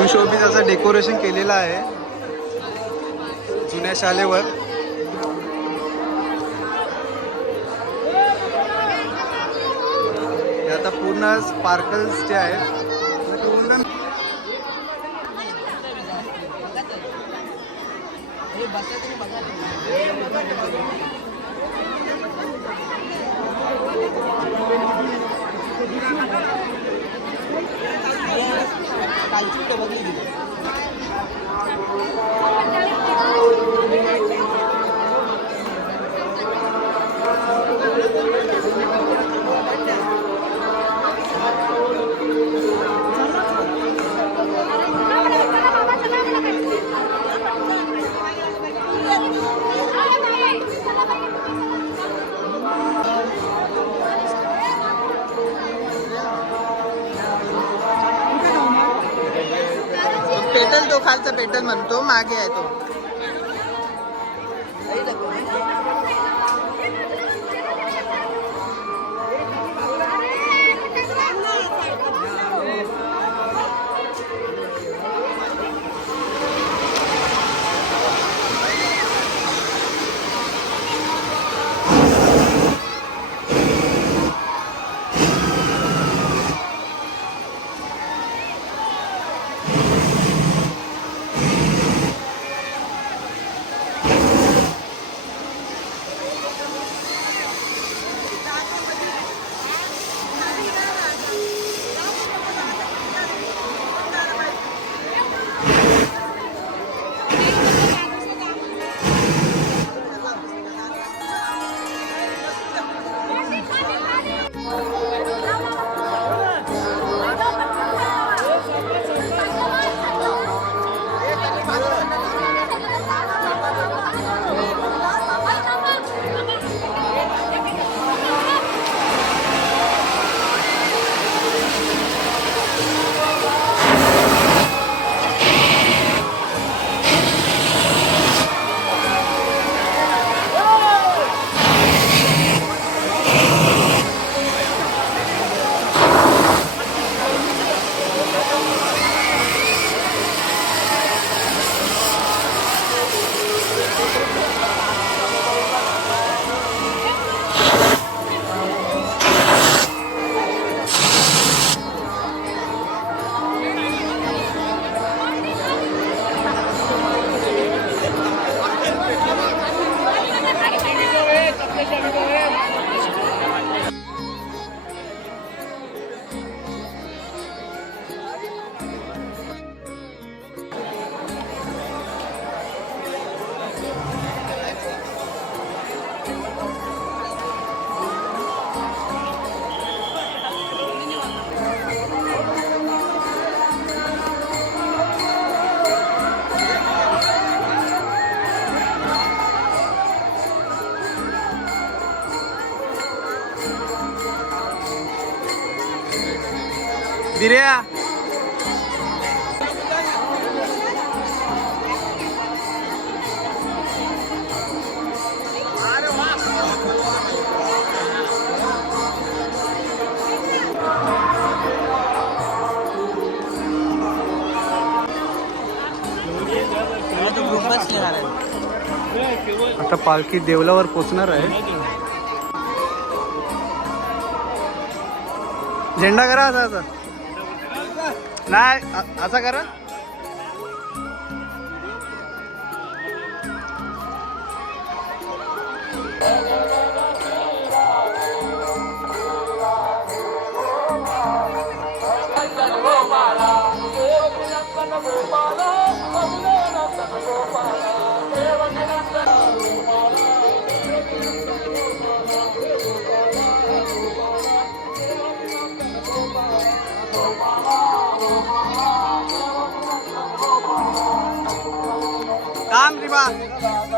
सुशोभित असं डेकोरेशन केलेलं आहे. जुन्या शालेवर. हे आता पूर्ण स्पार्कल्स जे आहेत ते पूर्ण पेटल तो खालचा पेटल म्हणतो मागे आहे तो. बिर्या आता पालखी देवलावर पोचणार आहे. झेंडा करा असा असा नाही अ- असा करा. काम 감.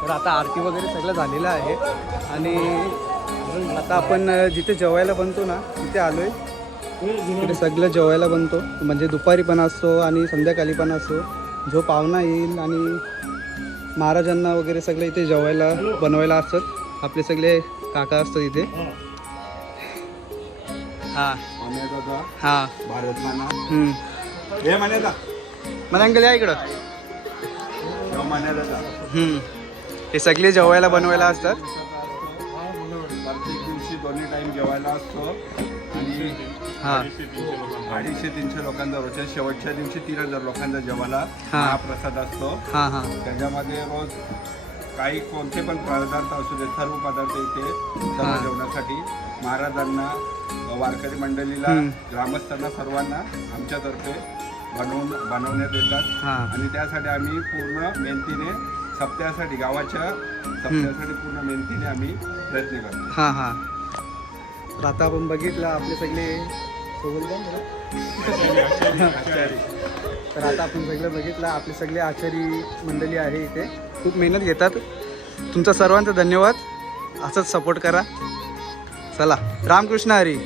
तर आता आरती वगैरे सगळं झालेलं आहे. आणि आता आपण जिथे जेवायला बनतो ना तिथे आलो आहे तिथे सगळं जेवायला बनतो. म्हणजे दुपारी पण असतो आणि संध्याकाळी पण असतो जो पाहुणा येईल आणि महाराजांना वगैरे सगळे इथे जेवायला बनवायला असतात. आपले सगळे काका असतात इथे. हां. हां. हे मला अंकल या इकडं. हे सगळे जेवायला बनवायला असतात. प्रत्येक दिवशी दोन्ही टाइम जेवायला असतो. आणि हां. अडीचशे तीनशे लोकांचा. रोजच्या शेवटच्या दिवशी तीन हजार लोकांचा जेवायला हा. महाप्रसाद असतो. हां हां. त्याच्यामध्ये रोज काही कोणते पण पदार्थ असू दे सर्व पदार्थ इथे सर्व हा. जेवणासाठी महाराजांना वारकरी मंडळीला हम्म. ग्रामस्थांना सर्वांना आमच्यातर्फे बनवून बनवण्यात येतात. हां. आणि त्यासाठी आम्ही पूर्ण मेहनतीने सप्त्यासाठी गावाच्या सप्त्यासाठी पूर्ण मेहनतीने आम्ही प्रयत्न करतो. हां हां. तर आता आपण बघितलं आपले सगळे. सोबत तर आता आपण सगळं बघितलं आपले सगळे आचारी मंडळी आहे इथे. खूप मेहनत घेतात. तुमचा सर्वांचा धन्यवाद. असंच सपोर्ट करा. चला. रामकृष्ण हरी.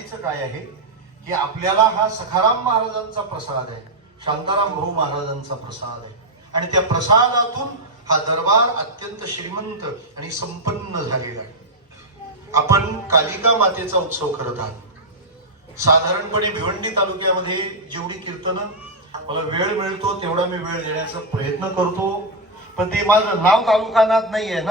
म्हणायचं काय आहे की आपल्याला हा सखाराम महाराजांचा प्रसाद आहे शांताराम भाऊ महाराजांचा प्रसाद आहे. आणि त्या प्रसादातून हा दरबार अत्यंत श्रीमंत आणि संपन्न झालेला आहे. आपण कालिका मातेचा उत्सव करत आहात. साधारणपणे भिवंडी तालुक्यामध्ये जेवढी कीर्तनं मला वेळ मिळतो तेवढा मी वेळ देण्याचा प्रयत्न करतो. पण ते माझं नाव तालुकानात नाही आहे ना.